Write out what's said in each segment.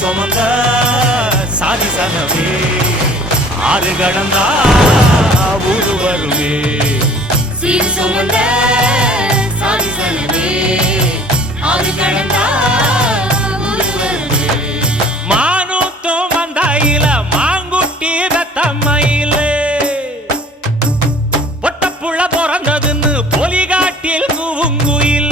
சுமந்த சாதி சனமே ஆறு கடந்தா ஊரு வருமே சீர் சுமந்த சாதி சனமே ஆறு கடந்தா ஊரு வருமே மானூத்தும் வந்தாயில மாங்குட்டி ரத்தம்மையில பொட்டப்புள்ள பிறந்ததுன்னு பொலிகாட்டில் கூவுங்குயில்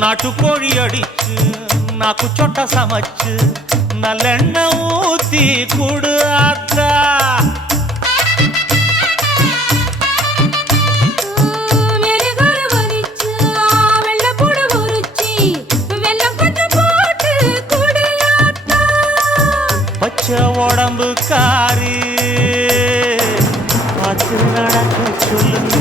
நாட்டுக்கோழி அடிச்சு நாக்கு சொட்ட சமைச்சு நல்லெண்ணெய் ஊத்தி குடு ஆத்தா பச்சை உடம்பு காரி பார்த்து நடக்க சொல்லுங்க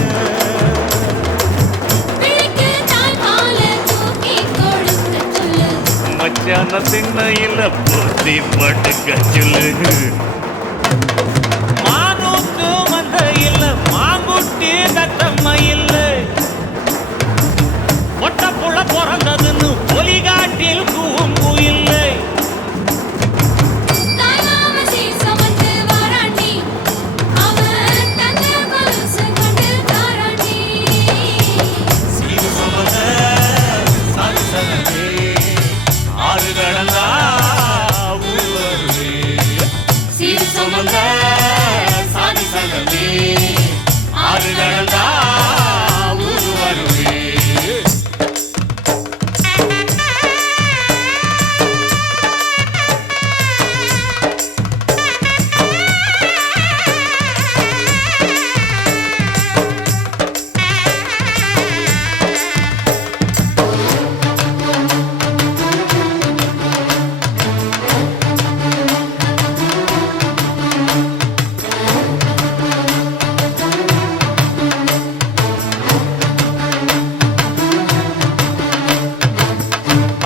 மச்சான திண்ணையில போத்தி பட்டுக்க சொல்லு மானூத்து வந்த இல்ல மாங்குட்டி தத்தம்மா இல்ல ஒட்ட புள்ள பிறந்ததுன்னு பொலிகாட்டில் கூம்பு இல்லை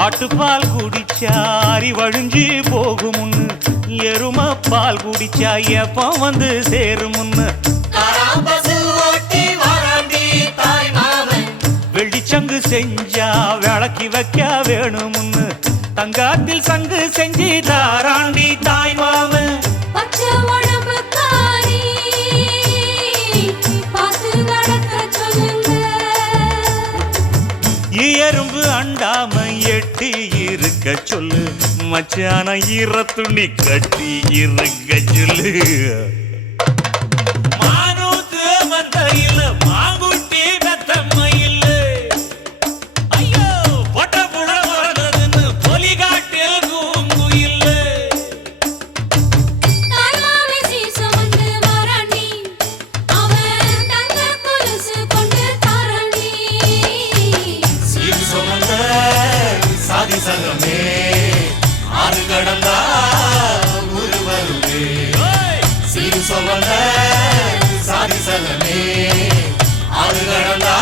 ஆட்டுப்பால் குடிச்சா அறிவழிஞ்சி போகுமுன்னு எரும பால் குடிச்சா எப்ப வந்து சேருமுன்னு வெள்ளிச்சங்கு செஞ்சா விளக்கி வைக்க வேணுமுன்னு தங்காத்தில் சங்கு செஞ்சு தாராண்டி தாய் மாமன் எறும்பு அண்டாம எட்டி இருக்க சொல்லு மச்சான ஈர துணி கட்டி இருக்க சொல்லு மானூத்து வந்தையில மாங்குட்டி பெத்தம்மையில ஐயோ பொட்ட புட வரதுன்னு பொலிகாட்டில் கூங்குயில் சாதி சங்கமே ஆறு கடந்தா ஊரு வருமே சீர் சுமந்த சாதி சங்கமே ஆறு கடந்தா